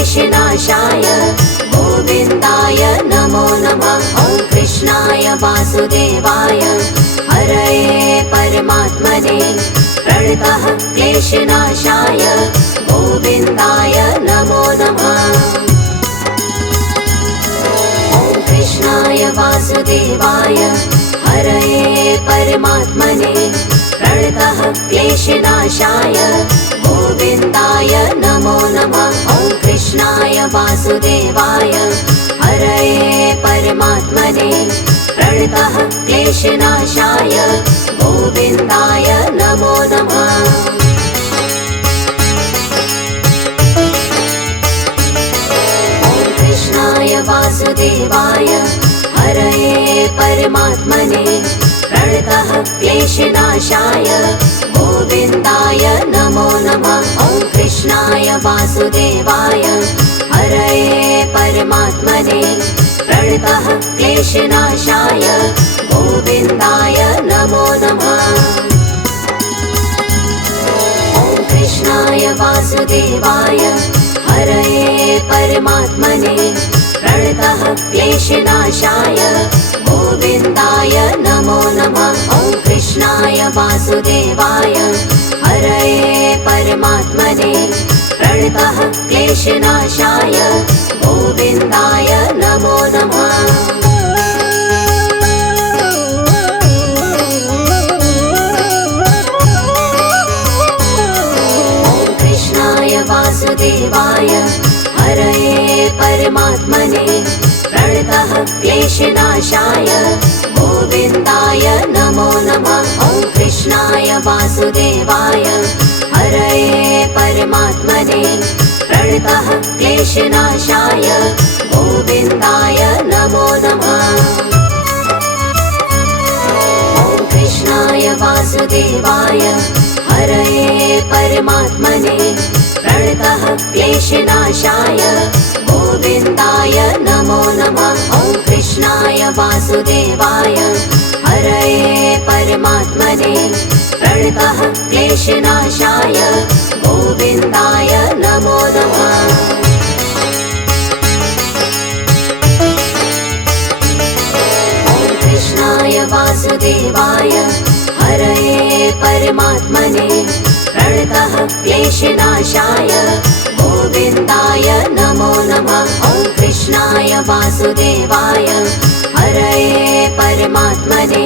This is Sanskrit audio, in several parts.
क्लेशनाशाय गोविन्दाय नमो नमः। ॐ कृष्णाय वासुदेवाय हरये परमात्मने प्रणतः क्लेशनाशाय गोविन्दाय नमो नमः। ॐ कृष्णाय वासुदेवाय हरये परमात्मने प्रणतः क्लेशनाशाय गोविन्दाय नमो नमः। ॐ कृष्णाय वासुदेवाय हरये परमात्मने प्रणतः क्लेशनाशाय गोविन्दाय नमो नमः। ॐ कृष्णाय वासुदेवाय हरये परमात्मने प्रणतः क्लेशनाशाय गोविन्दाय नमो नमः। ॐ कृष्णाय वासुदेवाय हरये परमात्मने प्रणतः क्लेशनाशाय गोविन्दाय नमो नमः। ॐ कृष्णाय वासुदेवाय हरये परमात्मने प्रणतः क्लेशनाशाय गोविन्दाय नमो नमः। ॐ कृष्णाय वासुदेवाय हरये परमात्मने प्रणतः क्लेशनाशाय गोविन्दाय नमो नमः। ॐ कृष्णाय वासुदेवाय हरये परमात्मने प्रणतः क्लेशनाशाय गोविन्दाय नमो नमः। ॐ कृष्णाय वासुदेवाय हरये परमात्मने प्रणतः क्लेशनाशाय गोविन्दाय नमो नमः। ॐ कृष्णाय वासुदेवाय हरये परमात्मने प्रणतः क्लेशनाशाय गोविन्दाय नमो नमः। ॐ कृष्णाय वासुदेवाय हरये परमात्मने प्रणतः क्लेशनाशाय गोविन्दाय नमो नमः। ॐ कृष्णाय वासुदेवाय हरये परमात्मने प्रणतः क्लेशनाशाय गोविन्दाय नमो नमः। ॐ कृष्णाय वासुदेवाय हरये परमात्मने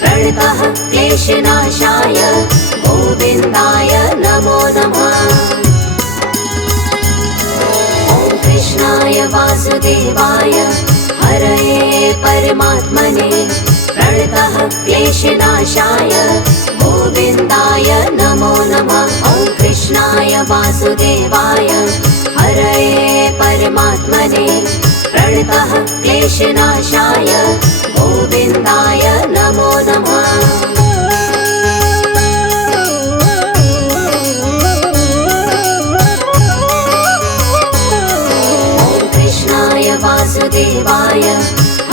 प्रणतः क्लेशनाशाय गोविन्दाय नमो नमः। ॐ कृष्णाय वासुदेवाय हरये परमात्मने प्रणतः क्लेशनाशाय गोविन्दाय नमो नमः। ॐ कृष्णाय वासुदेवाय हरये परमात्मने प्रणतः क्लेशनाशाय गोविन्दाय नमो नमः। ॐ कृष्णाय वासुदेवाय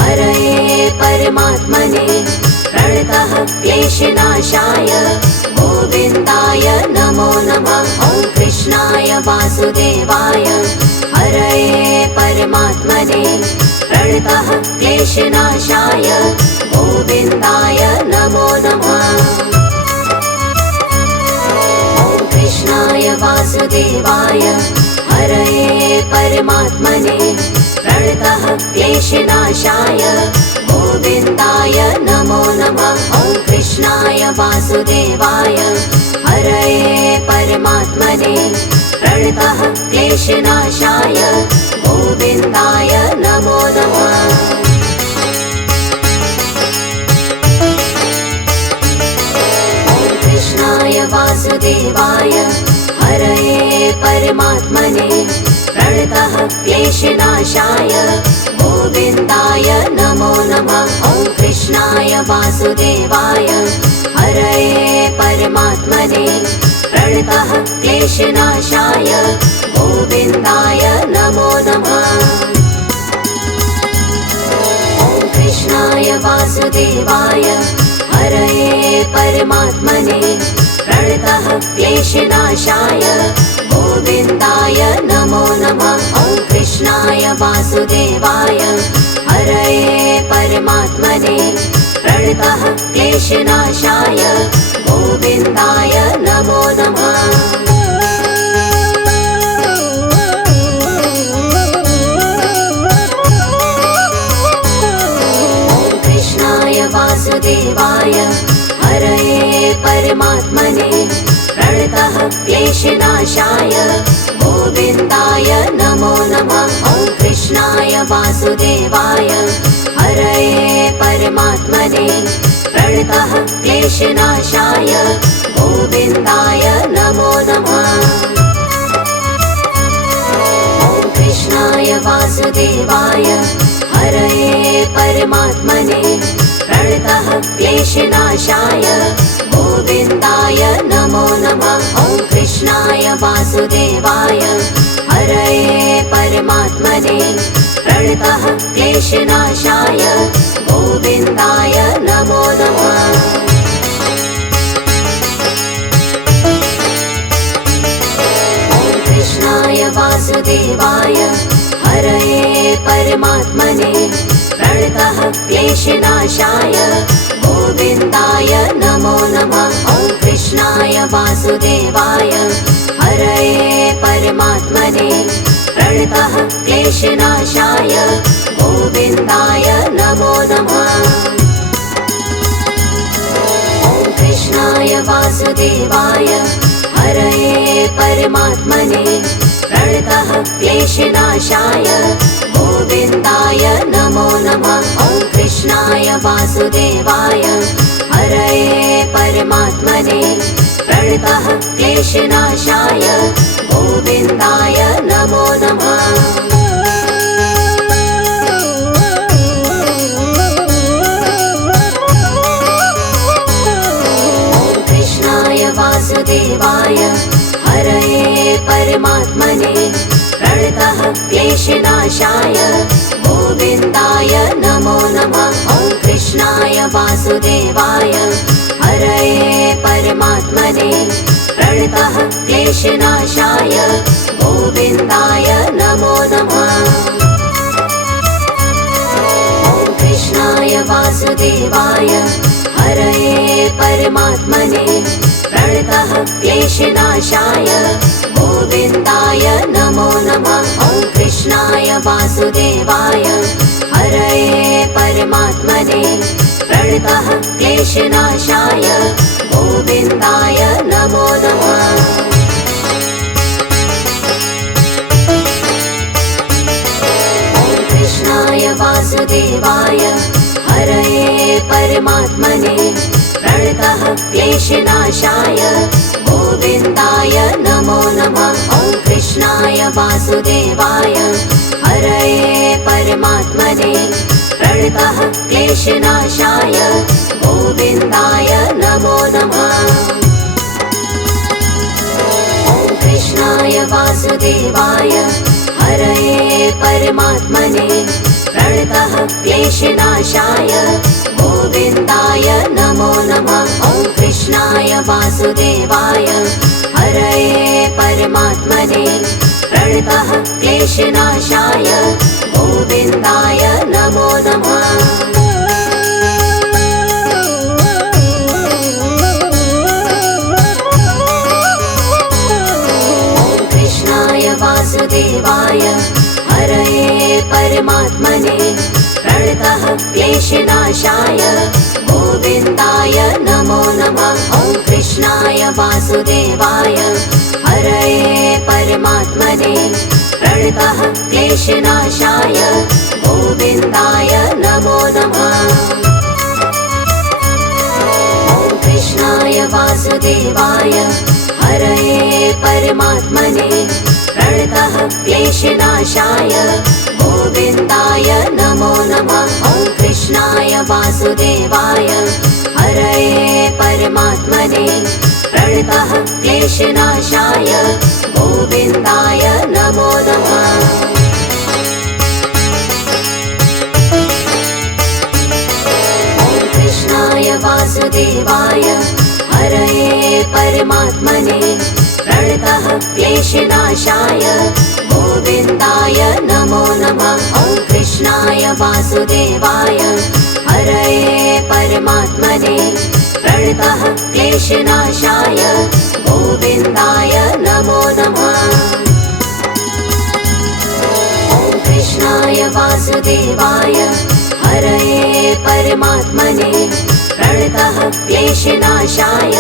हरये परमात्मने प्रणतः क्लेशनाशाय गोविन्दाय नमो नमः। ॐ कृष्णाय वासुदेवाय हरये परमात्मने प्रणतः क्लेशनाशाय गोविन्दाय नमो नमः। ॐ कृष्णाय वासुदेवाय हरये परमात्मने प्रणतः क्लेशनाशाय गोविन्दाय नमो नमः। ॐ कृष्णाय वासुदेवाय हरये परमात्मने प्रणतः क्लेशनाशाय गोविन्दाय नमो नमः। ॐ कृष्णाय वासुदेवाय हरये परमात्मने प्रणतः क्लेशनाशाय गोविन्दाय नमो नमः। ॐ कृष्णाय वासुदेवाय हरये परमात्मने प्रणतः क्लेशनाशाय गोविन्दाय नमो नमः। ॐ कृष्णाय वासुदेवाय हरये परमात्मने प्रणतः क्लेशनाशाय गोविन्दाय नमो नमः। वासुदेवाय हरये परमात्मने प्रणतः क्लेशनाशाय गोविन्दाय नमो नमः। वासुदेवाय हरये परमात्मने प्रणतः क्लेशनाशाय गोविन्दाय नमो नमः। ॐ कृष्णाय वासुदेवाय हरये परमात्मने प्रणतः क्लेशनाशाय गोविन्दाय नमो नमः। ॐ कृष्णाय वासुदेवाय हरये परमात्मने प्रणतः क्लेशनाशाय गोविन्दाय नमो नमः। ॐ कृष्णाय वासुदेवाय हरये परमात्मने प्रणतः क्लेशनाशाय गोविन्दाय नमो नमः। ॐ कृष्णाय वासुदेवाय हरये परमात्मने प्रणतः क्लेशनाशाय गोविन्दाय नमो नमः। ॐ कृष्णाय वासुदेवाय हरये परमात्मने प्रणतः क्लेशनाशाय गोविन्दाय नमो नमः। ॐ कृष्णाय वासुदेवाय हरये परमात्मने प्रणतः क्लेशनाशाय गोविन्दाय नमो नमः। ॐ कृष्णाय वासुदेवाय हरये परमात्मने प्रणतः क्लेशनाशाय गोविन्दाय नमो नमः। ॐ कृष्णाय वासुदेवाय हरये परमात्मने प्रणतः क्लेशनाशाय गोविन्दाय नमो नमः। ॐ कृष्णाय वासुदेवाय हरये परमात्मने प्रणतः क्लेशनाशाय गोविन्दाय नमो नमः। ॐ कृष्णाय वासुदेवाय हरये परमात्मने प्रणतः क्लेशनाशाय गोविन्दाय नमो नमः। ॐ कृष्णाय वासुदेवाय हरये परमात्मने प्रणतः क्लेशनाशाय गोविन्दाय नमो नमः। ॐ कृष्णाय वासुदेवाय हरये परमात्मने प्रणतः क्लेशनाशाय गोविन्दाय नमो नमः। ॐ कृष्णाय वासुदेवाय हरये परमात्मने प्रणतः क्लेशनाशाय गोविन्दाय नमो नमः। ॐ कृष्णाय वासुदेवाय हरये परमात्मने प्रणतः क्लेशनाशाय गोविन्दाय नमो नमः। ॐ कृष्णाय वासुदेवाय हरये परमात्मने प्रणतः क्लेशनाशाय गोविन्दाय नमो नमः। ॐ कृष्णाय वासुदेवाय हरये परमात्मने प्रणतः क्लेशनाशाय गोविन्दाय नमो नमः। ॐ कृष्णाय वासुदेवाय हरये परमात्मने प्रणतः क्लेशनाशाय गोविन्दाय नमो नमः। ॐ कृष्णाय वासुदेवाय हरये परमात्मने प्रणतः क्लेशनाशाय गोविन्दाय नमो नमः। ॐ कृष्णाय वासुदेवाय हरये परमात्मने प्रणतः क्लेशनाशाय गोविन्दाय नमो नमः। ॐ कृष्णाय वासुदेवाय हरये परमात्मने प्रणतः क्लेशनाशाय गोविन्दाय नमो नमः। वासुदेवाय हरये परमात्मने प्रणतः क्लेशनाशाय गोविन्दाय नमो नमः। ॐ कृष्णाय वासुदेवाय हरये परमात्मने प्रणतः क्लेशनाशाय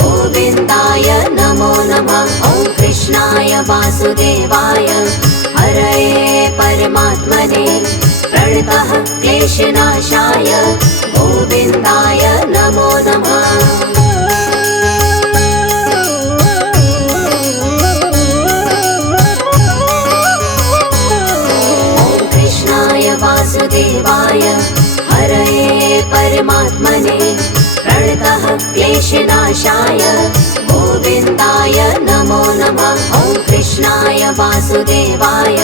गोविन्दाय नमो नमः। ॐ कृष्णाय वासुदेवाय हरये परमात्मने प्रणतः क्लेशनाशाय गोविन्दाय नमो नमः। ॐ कृष्णाय वासुदेवाय हरये परमात्मने प्रणतः क्लेशनाशाय गोविन्दाय नमो नमः। ॐ कृष्णाय वासुदेवाय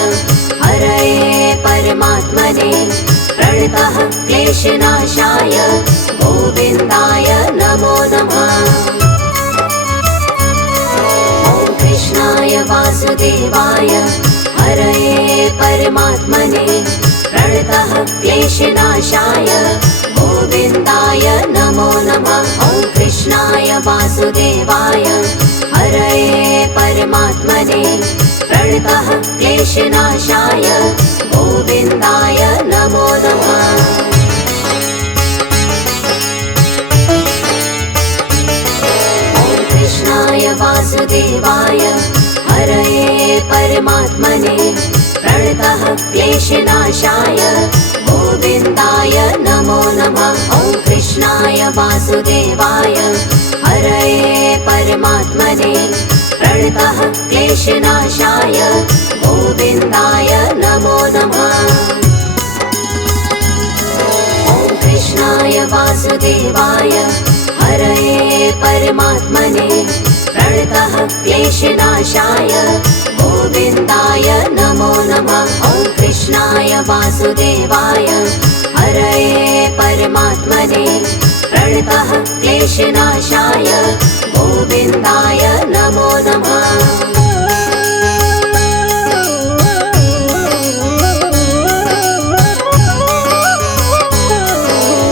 हरये परमात्मने प्रणतः क्लेशनाशाय गोविन्दाय नमो नमः। ॐ कृष्णाय वासुदेवाय हरये परमात्मने प्रणतः क्लेशनाशाय गोविन्दाय नमो नमः। ॐ कृष्णाय वासुदेवाय हरये परमात्मने प्रणतः क्लेशनाशाय गोविन्दाय नमो नमः। ॐ कृष्णाय वासुदेवाय हरये परमात्मने प्रणतः क्लेशनाशाय गोविन्दाय नमो नमः। ॐ कृष्णाय वासुदेवाय हरये परमात्मने प्रणतः क्लेशनाशाय गोविन्दाय नमो नमः। ॐ कृष्णाय वासुदेवाय हरये परमात्मने प्रणतः क्लेशनाशाय गोविन्दाय नमो नमः। ॐ कृष्णाय वासुदेवाय हरये परमात्मने प्रणतः क्लेशनाशाय गोविन्दाय नमो नमः।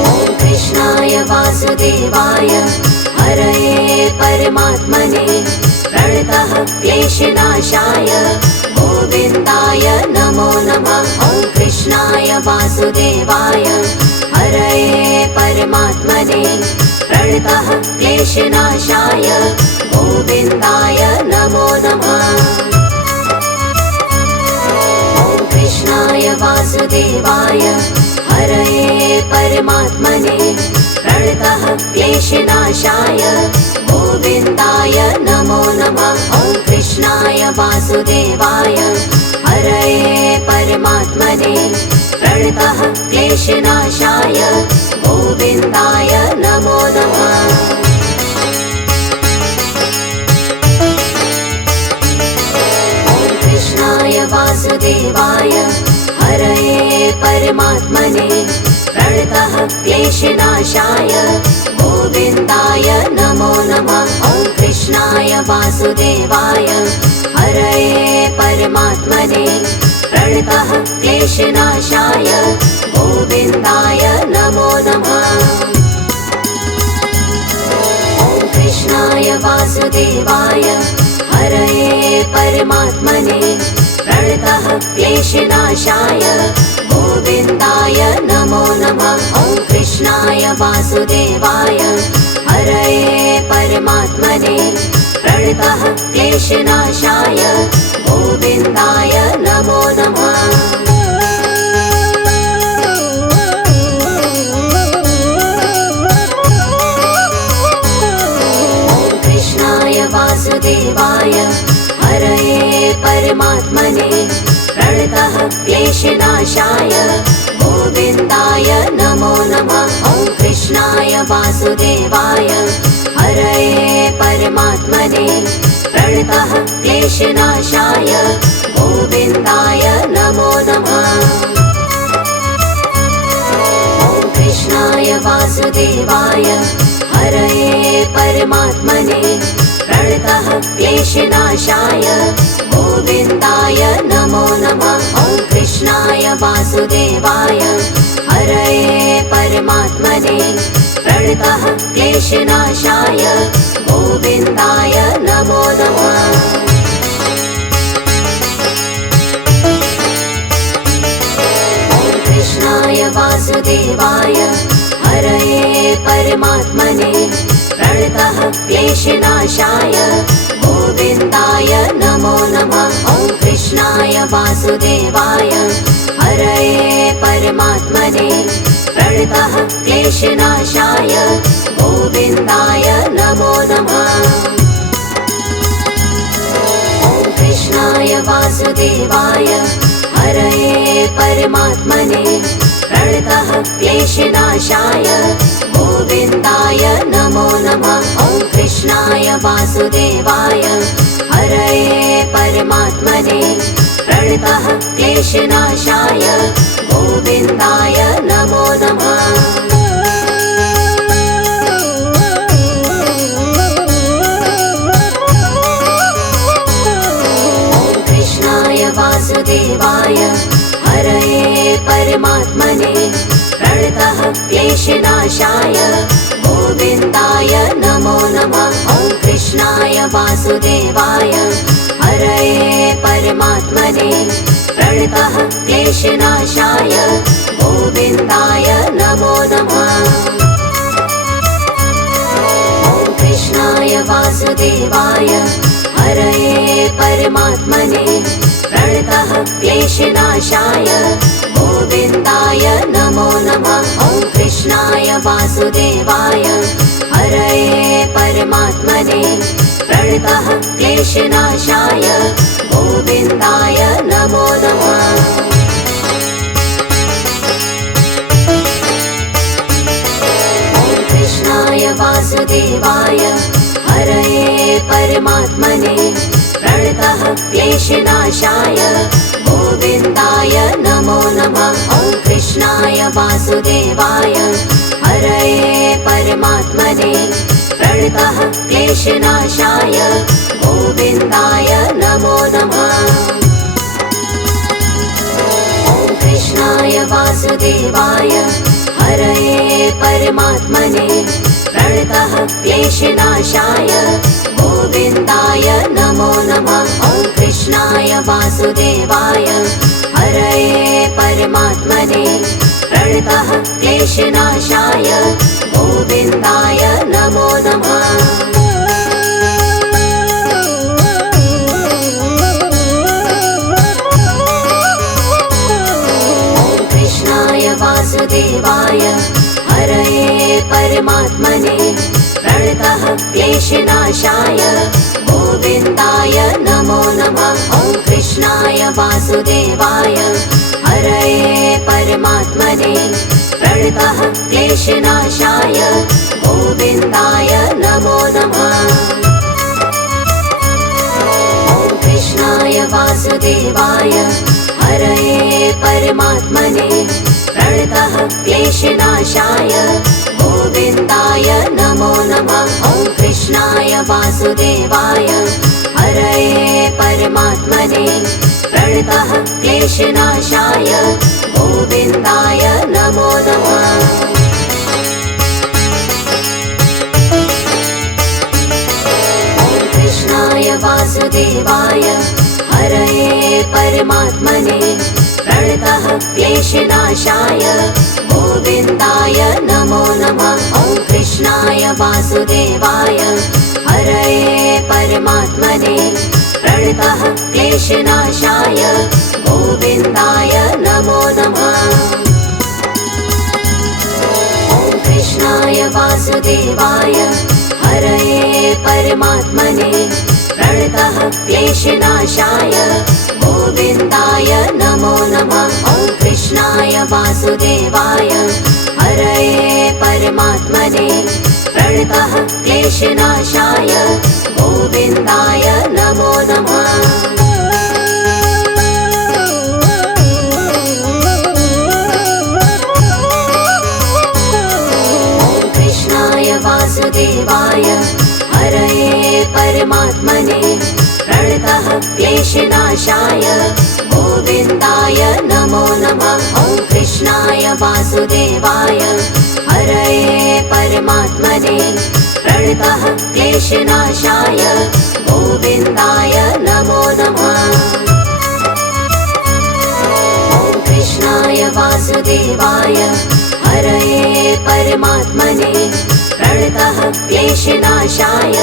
ॐ कृष्णाय वासुदेवाय हरये परमात्मने प्रणतः क्लेशनाशाय गोविन्दाय नमो नमः। ॐ कृष्णाय वासुदेवाय हरये परमात्मने प्रणतः क्लेशनाशाय गोविन्दाय नमो नमः। ॐ कृष्णाय वासुदेवाय हरये परमात्मने प्रणतः क्लेशनाशाय गोविन्दाय नमो नमः। ॐ कृष्णाय वासुदेवाय हरये परमात्मने प्रणतः क्लेशनाशाय गोविन्दाय नमो नमः। ॐ कृष्णाय वासुदेवाय हरये परमात्मने प्रणतः क्लेशनाशाय गोविन्दाय नमो नमः। ॐ कृष्णाय वासुदेवाय हरये परमात्मने प्रणतः क्लेशनाशाय गोविन्दाय नमो नमः। ॐ कृष्णाय वासुदेवाय हरये परमात्मने प्रणतः क्लेशनाशाय गोविन्दाय नमो नमः। ॐ कृष्णाय वासुदेवाय हरये परमात्मने प्रणतः क्लेशनाशाय गोविन्दाय नमो नमः। ॐ कृष्णाय वासुदेवाय हरये परमात्मने प्रणतः क्लेशनाशाय गोविन्दाय नमो नमः। ॐ कृष्णाय वासुदेवाय हरये परमात्मने प्रणतः क्लेशनाशाय गोविन्दाय नमो नमः। ॐ कृष्णाय वासुदेवाय हरये परमात्मने प्रणतः क्लेशनाशाय गोविन्दाय नमो नमः। ॐ कृष्णाय वासुदेवाय हरये परमात्मने प्रणतः क्लेशनाशाय गोविन्दाय नमो नमः। कृष्णाय वासुदेवाय हरये परमात्मने प्रणतः क्लेशनाशाय गोविन्दाय नमो नमः। ॐ कृष्णाय वासुदेवाय हरये परमात्मने प्रणतः क्लेशनाशाय गोविन्दाय नमो नमः। ॐ कृष्णाय वासुदेवाय हरये परमात्मने प्रणतः क्लेशनाशाय गोविन्दाय नमो नमः। ॐ कृष्णाय वासुदेवाय हरये परमात्मने प्रणतः क्लेशनाशाय गोविन्दाय नमो नमः। वासुदेवाय हरये परमात्मने प्रणतः क्लेशनाशाय गोविन्दाय नमो नमः। ॐ कृष्णाय वासुदेवाय हरये परमात्मने प्रणतः क्लेशनाशाय गोविन्दाय नमो नमः। ॐ कृष्णाय वासुदेवाय हरये परमात्मने प्रणतः क्लेशनाशाय गोविन्दाय नमो नमः। ॐ कृष्णाय वासुदेवाय हरये परमात्मने प्रणतः क्लेशनाशाय गोविन्दाय नमो नमः। ॐ कृष्णाय वासुदेवाय हरये परमात्मने प्रणतः क्लेशनाशाय गोविन्दाय नमो नमः। ॐ कृष्णाय वासुदेवाय हरये परमात्मने प्रणतः क्लेशनाशाय गोविन्दाय नमो नमः। ॐ कृष्णाय वासुदेवाय हरये परमात्मने प्रणतः क्लेशनाशाय गोविन्दाय नमो नमः। ॐ कृष्णाय वासुदेवाय हरये परमात्मने प्रणतः क्लेशनाशाय गोविन्दाय नमो नमः। ॐ कृष्णाय वासुदेवाय हरये परमात्मने प्रणतः क्लेशनाशाय गोविन्दाय नमो नमः। ॐ कृष्णाय वासुदेवाय हरये परमात्मने प्रणतः क्लेशनाशाय गोविन्दाय नमो नमः। ॐ कृष्णाय वासुदेवाय हरये परमात्मने प्रणतः क्लेशनाशाय गोविन्दाय नमो नमः। ॐ कृष्णाय वासुदेवाय हरये परमात्मने प्रणतः क्लेशनाशाय गोविन्दाय नमो नमः। ॐ कृष्णाय वासुदेवाय हरये परमात्मने प्रणतः क्लेशनाशाय गोविन्दाय नमो नमः। ॐ कृष्णाय वासुदेवाय हरये परमात्मने प्रणतः क्लेशनाशाय गोविन्दाय नमो नमः। ॐ कृष्णाय वासुदेवाय हरये परमात्मने प्रणतः क्लेशनाशाय गोविन्दाय नमो नमः। ॐ कृष्णाय वासुदेवाय हरये परमात्मने प्रणतः क्लेशनाशाय गोविन्दाय नमो नमः। ॐ कृष्णाय वासुदेवाय हरये परमात्मने प्रणतः क्लेशनाशाय गोविन्दाय नमो नमः। कृष्णाय वासुदेवाय हरये परमात्मने प्रणतः क्लेशनाशाय गोविन्दाय नमो नमः। ॐ कृष्णाय वासुदेवाय हरये परमात्मने प्रणतः क्लेशनाशाय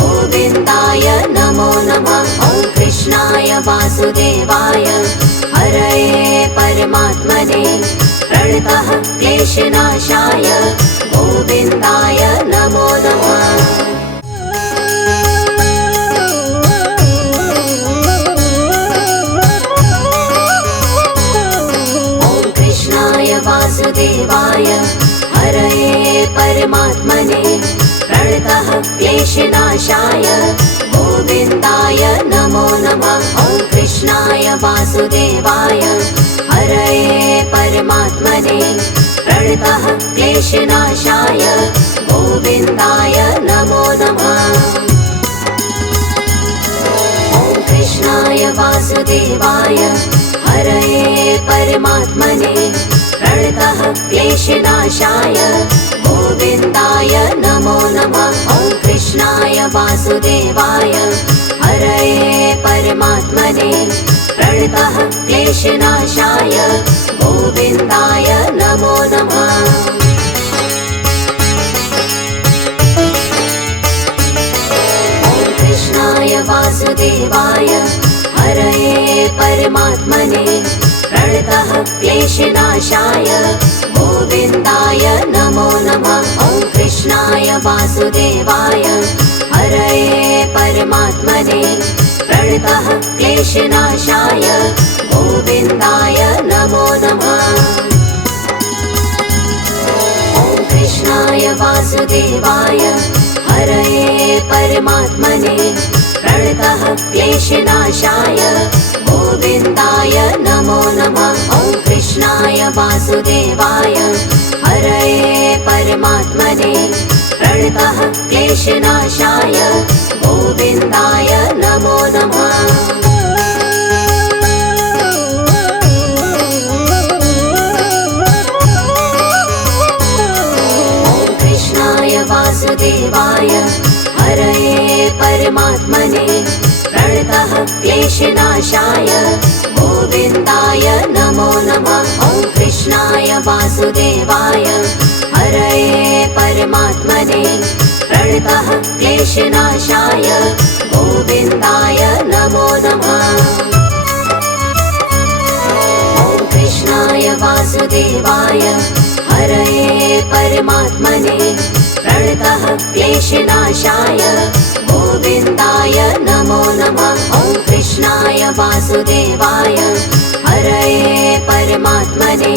गोविन्दाय नमो नमः। ॐ कृष्णाय वासुदेवाय हरये परमात्मने प्रणतः क्लेशनाशाय गोविन्दाय नमो नमः। ॐ कृष्णाय वासुदेवाय हरये परमात्मने प्रणतः क्लेशनाशाय गोविन्दाय नमो नमः। ॐ कृष्णाय वासुदेवाय हरये परमात्मने प्रणतः क्लेशनाशाय गोविन्दाय नमो नमः। ॐ कृष्णाय वासुदेवाय हरये परमात्मने प्रणतः क्लेशनाशाय गोविन्दाय नमो नमः। ॐ कृष्णाय वासुदेवाय हरये परमात्मने प्रणतः क्लेशनाशाय गोविन्दाय नमो नमः। ॐ कृष्णाय वासुदेवाय हरये परमात्मने प्रणतः क्लेशनाशाय गोविन्दाय नमो नमः। ॐ कृष्णाय वासुदेवाय हरये परमात्मने प्रणतः क्लेशनाशाय गोविन्दाय नमो नमः। ॐ कृष्णाय वासुदेवाय हरये परमात्मने प्रणतः क्लेशनाशाय गोविन्दाय नमो नमः। ॐ कृष्णाय वासुदेवाय हरये परमात्मने प्रणतः क्लेशनाशाय गोविन्दाय नमो नमः। ॐ कृष्णाय वासुदेवाय हरये परमात्मने प्रणतः क्लेशनाशाय गोविन्दाय नमो नमः। ॐ कृष्णाय वासुदेवाय हरये परमात्मने प्रणतः क्लेशनाशाय गोविन्दाय नमो नमः। ॐ कृष्णाय वासुदेवाय हरये परमात्मने प्रणतः क्लेशनाशाय गोविन्दाय नमो नमः। ॐ कृष्णाय वासुदेवाय हरये परमात्मने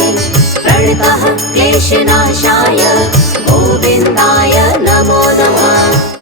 प्रणतः क्लेशनाशाय गोविन्दाय नमो नमः।